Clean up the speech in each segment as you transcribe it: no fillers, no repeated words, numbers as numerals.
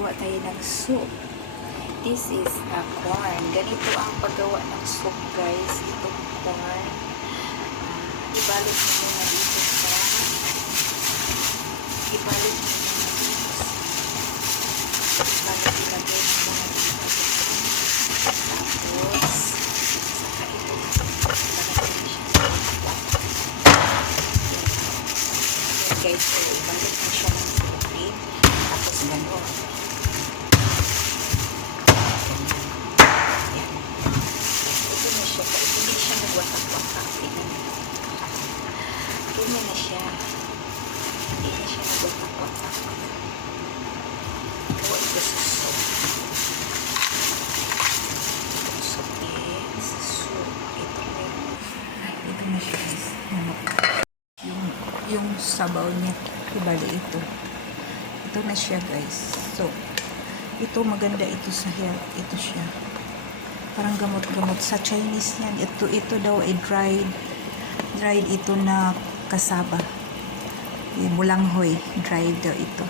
gagawa tayo ng soup. This is corn. Ganito ang paggawa ng soup, guys. Itong corn. Ibalot mo muna dito sa ibalot mo muna dito sa ibalot ilagay mo muna dito sa tapos saka ito ilagay mo siya. Yan guys, so ibalot mo siya ng silipin tapos gano'n. Yan. Ito na siya. Hindi siya nagwatak-watak. Ito na siya. Hindi na siya nagwatak-watak. Gawa ito sa soup. Itong soup is soup. Ito na siya. Yung sabaw niya. Ibali ito. Ito na siya, guys. So, ito maganda ito sa health. Ito siya. Parang gamot-gamot sa Chinese yan. Ito daw ay dried ito na kasaba. Yung mulanghoy. Dried daw ito.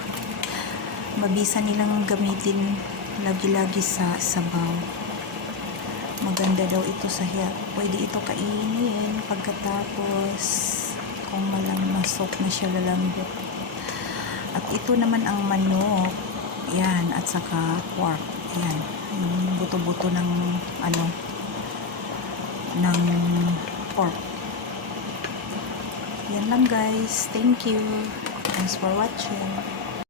Mabisa nilang gamitin lagi-lagi sa sabaw. Maganda daw ito sa health. Pwede ito kainin pagkatapos kung masok na siya lalambot. At ito naman ang manok. Yan. At saka pork. Yan. Yung buto-buto ng ng pork. Yan lang, guys. Thank you. Thanks for watching.